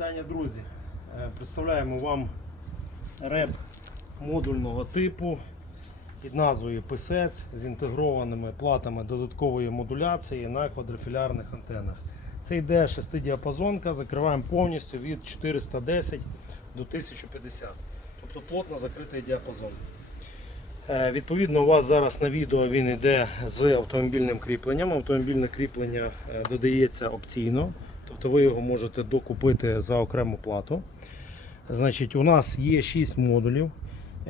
Вітання, друзі! Е, Представляємо вам реп модульного типу під назвою Писець з інтегрованими платами додаткової модуляції на квадрофілярних антенах. Це йде шестидіапазонка, закриваємо повністю від 410 до 1050. Тобто плотно закритий діапазон. Е, Відповідно, у вас зараз на відео він йде з автомобільним кріпленням. Автомобільне кріплення е, додається опційно, тобто ви його можете докупити за окрему плату. Значить, у нас є 6 модулів.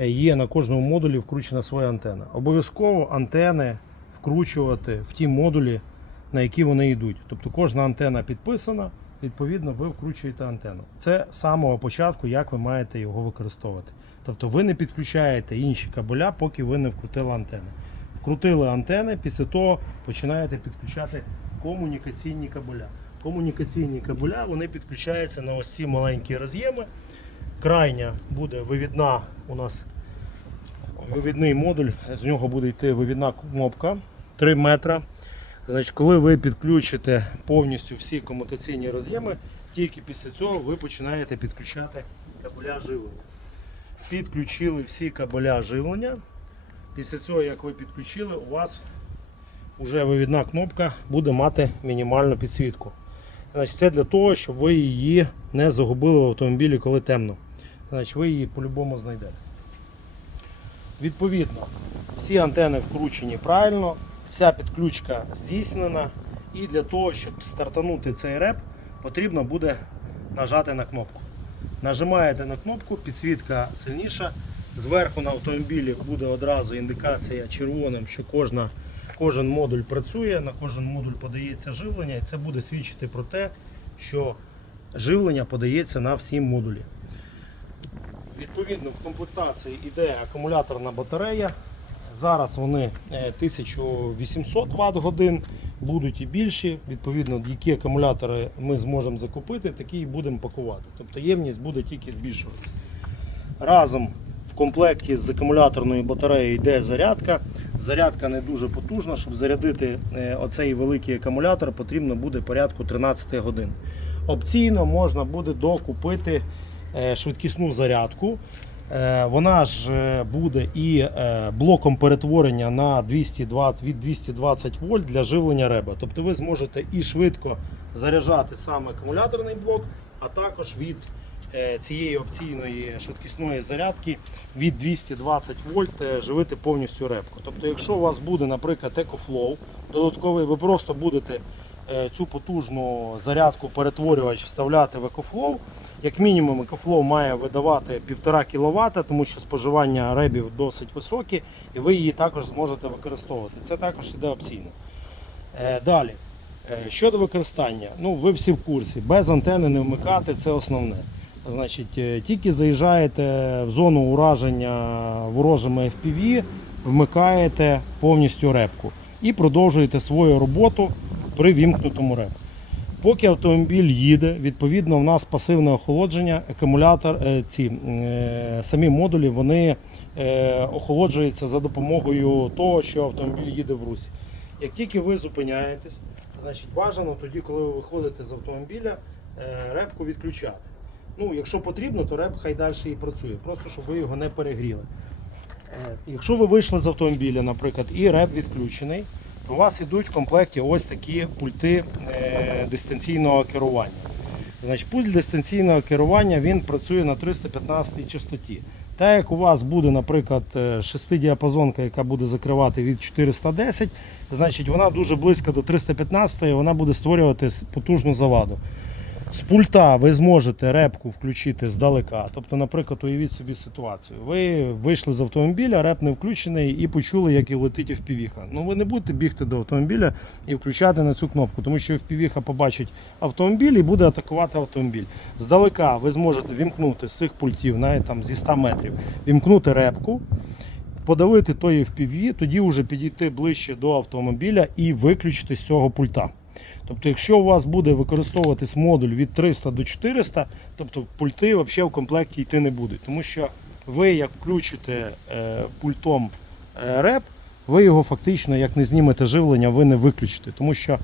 Е, Є на кожному модулі вкручена своя антена. Обов'язково антени вкручувати в ті модулі, на які вони йдуть. Тобто кожна антена підписана, відповідно, ви вкручуєте антенну. Це з самого початку, як ви маєте його використовувати. Тобто ви не підключаєте інші кабеля, поки ви не вкрутили антени. Вкрутили антени, після того починаєте підключати комунікаційні кабеля. Комунікаційні кабеля вони підключаються на ось ці маленькі роз'єми. Крайня буде вивідна у нас вивідний модуль, з нього буде йти вивідна кнопка 3 метра. Значить, коли ви підключите повністю всі комутаційні роз'єми, тільки після цього ви починаєте підключати кабеля живлення. Підключили всі кабеля живлення. Після цього, як ви підключили, у вас вже вивідна кнопка буде мати мінімальну підсвітку. Значить, Це для того, щоб ви її не загубили в автомобілі, коли темно. Значить, ви її по-любому знайдете. Відповідно, всі антени вкручені правильно, вся підключка здійснена. І для того, щоб стартанути цей реп, потрібно буде нажати на кнопку. Нажимаєте на кнопку, підсвітка сильніша. Зверху на автомобілі буде одразу індикація червоним, що кожна, кожен модуль працює, на кожен модуль подається живлення, і це буде свідчити про те, що живлення подається на всі модулі. Відповідно, в комплектації йде акумуляторна батарея. Зараз вони е, 1800 Вт годин, будуть і більші. Відповідно, які акумулятори ми зможемо закупити, такі і будемо пакувати. Тобто ємність буде тільки збільшуватися. Разом в комплекті з акумуляторною батареєю йде зарядка. Зарядка не дуже потужна. Щоб зарядити е, оцей великий акумулятор, потрібно буде порядку 13 годин. Опційно можна буде докупити е, швидкісну зарядку. Е, Вона ж буде і блоком перетворення на 220 від 220 вольт для живлення реба. Тобто ви зможете і швидко заряджати саме акумуляторний блок, а також від цієї опційної швидкісної зарядки від 220 вольт е, живити повністю репку. Тобто, якщо у вас буде, наприклад, EcoFlow, додатковий, ви просто будете е, цю потужну зарядку перетворювач вставляти в EcoFlow. Як мінімум, EcoFlow має видавати 1,5 кВт, тому що споживання ребів досить високі, і ви її також зможете використовувати. Це також іде опційно. Е, Далі. Е, Щодо використання, ну ви всі в курсі, без антени не вмикати це основне. Значить, е, тільки заїжджаєте в зону ураження ворожими FPV, вмикаєте повністю репку і продовжуєте свою роботу при вімкнутому репку. Поки автомобіль їде, відповідно, в нас пасивне охолодження, акумулятор, е, ці е, самі модулі вони охолоджуються за допомогою того, що автомобіль їде в русі. Як тільки ви зупиняєтесь, значить бажано тоді, коли ви виходите з автомобіля, репку відключати. Ну, якщо потрібно, то реп хай далі і працює, просто щоб ви його не перегріли. Е, Якщо ви вийшли з автомобіля, наприклад, і реп відключений, то у вас йдуть в комплекті ось такі пульти е, дистанційного керування. Значить, пульт дистанційного керування він працює на 315 частоті. Так як у вас буде, наприклад, е, шестидіапазонка, яка буде закривати від 410, значить вона дуже близько до 315 і вона буде створювати потужну заваду. З пульта ви зможете репку включити здалека. Тобто, наприклад, уявіть собі ситуацію. Ви вийшли з автомобіля, реп не включений і почули, як і летить впівіха. Ну ви не будете бігти до автомобіля і включати на цю кнопку, тому що впівіха побачить автомобіль і буде атакувати автомобіль. Здалека ви зможете вімкнути з цих пультів, навіть там зі 100 метрів, вімкнути репку. Подавити той FPV, тоді вже підійти ближче до автомобіля і виключити з цього пульта. Тобто, якщо у вас буде використовуватись модуль від 300 до 400, тобто пульти взагалі в комплекті йти не будуть. Тому що ви, як включите е, пультом е, реп, ви його фактично, як не знімете живлення, ви не виключите. Тому що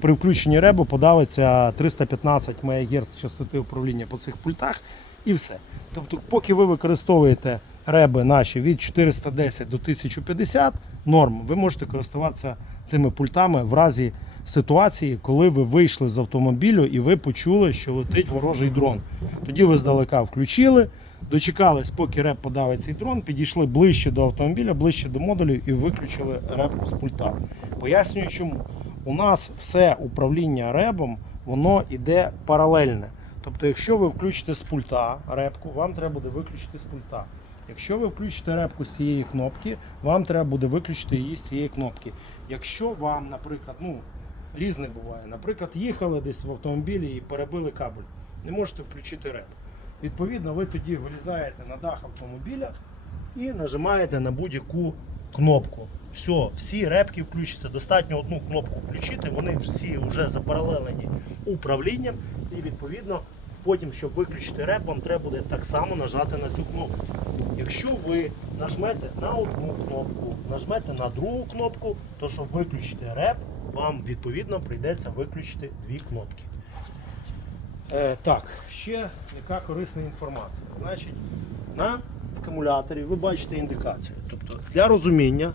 при включенні ребу подавиться 315 МГц частоти управління по цих пультах і все. Тобто, поки ви використовуєте реби наші від 410 до 1050 норм, ви можете користуватися цими пультами в разі ситуації, коли ви вийшли з автомобілю і ви почули, що летить ворожий дрон. Тоді ви здалека включили, дочекались, поки реп подавить цей дрон, підійшли ближче до автомобіля, ближче до модулю і виключили репку з пульта. Пояснюю, чому. У нас все управління ребом, воно іде паралельне. Тобто, якщо ви включите з пульта репку, вам треба буде виключити з пульта. Якщо ви включите репку з цієї кнопки, вам треба буде виключити її з цієї кнопки. Якщо вам, наприклад, ну різне буває, наприклад, їхали десь в автомобілі і перебили кабель, не можете включити реп. Відповідно, ви тоді вилізаєте на дах автомобіля і нажимаєте на будь-яку кнопку. Все, всі репки включаться. Достатньо одну кнопку включити, вони всі вже запаралелені управлінням, і відповідно потім, щоб виключити реп, вам треба буде так само нажати на цю кнопку. Якщо ви нажмете на одну кнопку, нажмете на другу кнопку, то щоб виключити реп, вам відповідно прийдеться виключити дві кнопки. Е, так, ще яка корисна інформація. Значить, на акумуляторі ви бачите індикацію. Тобто, для розуміння,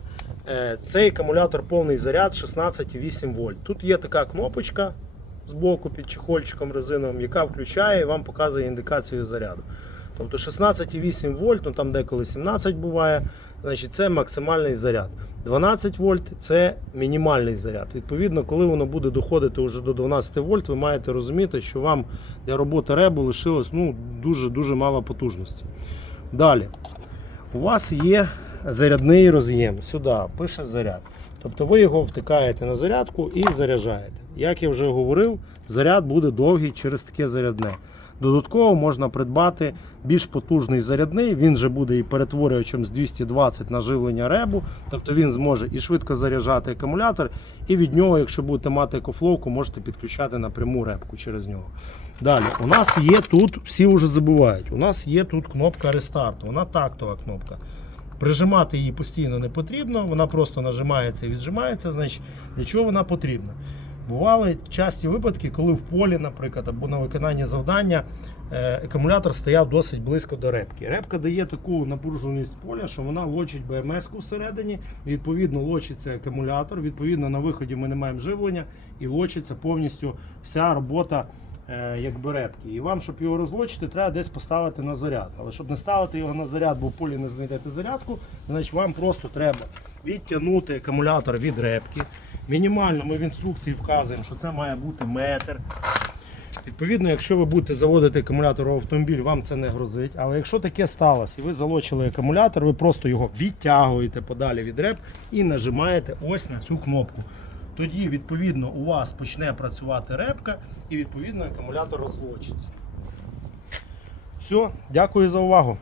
е, цей акумулятор повний заряд 16,8 вольт. Тут є така кнопочка збоку під чехольчиком резиновим, яка включає і вам показує індикацію заряду. Тобто 16,8 вольт, ну там деколи 17 буває, значить це максимальний заряд. 12 вольт це мінімальний заряд. Відповідно, коли воно буде доходити вже до 12 вольт, ви маєте розуміти, що вам для роботи ребу лишилось ну, дуже-дуже мало потужності. Далі, у вас є зарядний роз'єм. Сюди пише заряд. Тобто ви його втикаєте на зарядку і заряджаєте. Як я вже говорив, заряд буде довгий через таке зарядне. Додатково можна придбати більш потужний зарядний, він же буде і перетворювачем з 220 на живлення ребу, тобто він зможе і швидко заряджати акумулятор, і від нього, якщо будете мати екофловку, можете підключати напряму репку через нього. Далі, у нас є тут, всі вже забувають, у нас є тут кнопка рестарту, вона тактова кнопка. Прижимати її постійно не потрібно, вона просто нажимається і віджимається, значить для чого вона потрібна. Бували часті випадки, коли в полі, наприклад, або на виконанні завдання е, акумулятор стояв досить близько до репки. Репка дає таку напруженість поля, що вона лочить БМС-ку всередині, відповідно, лочиться акумулятор, відповідно, на виході ми не маємо живлення і лочиться повністю вся робота е, якби репки. І вам, щоб його розлочити, треба десь поставити на заряд. Але щоб не ставити його на заряд, бо в полі не знайдете зарядку, значить вам просто треба відтягнути акумулятор від репки. Мінімально ми в інструкції вказуємо, що це має бути метр. Відповідно, якщо ви будете заводити акумулятор в автомобіль, вам це не грозить. Але якщо таке сталося і ви залочили акумулятор, ви просто його відтягуєте подалі від реп і нажимаєте ось на цю кнопку. Тоді, відповідно, у вас почне працювати репка і відповідно акумулятор розлочиться. Все, дякую за увагу.